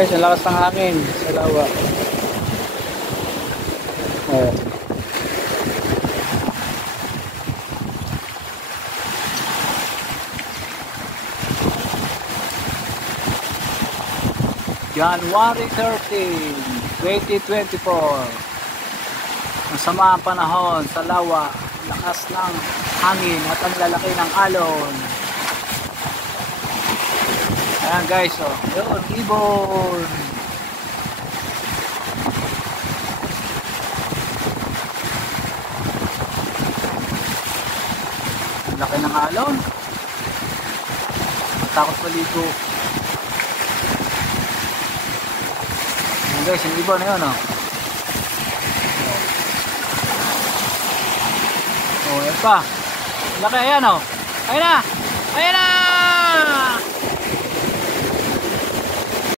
Guys, ang lakas ng hangin sa lawa. Oh. January 13, 2024. Masama ang panahon sa lawa, lakas ng hangin at ang lalaki ng alon. Ayan guys, oh, yun, ibon. Ang laki ng alon. Takot maligo. Ayan guys, yung ibon na yun, oh. Oh, yan pa. Laki, ayan, oh. Ayan na! Ayan na!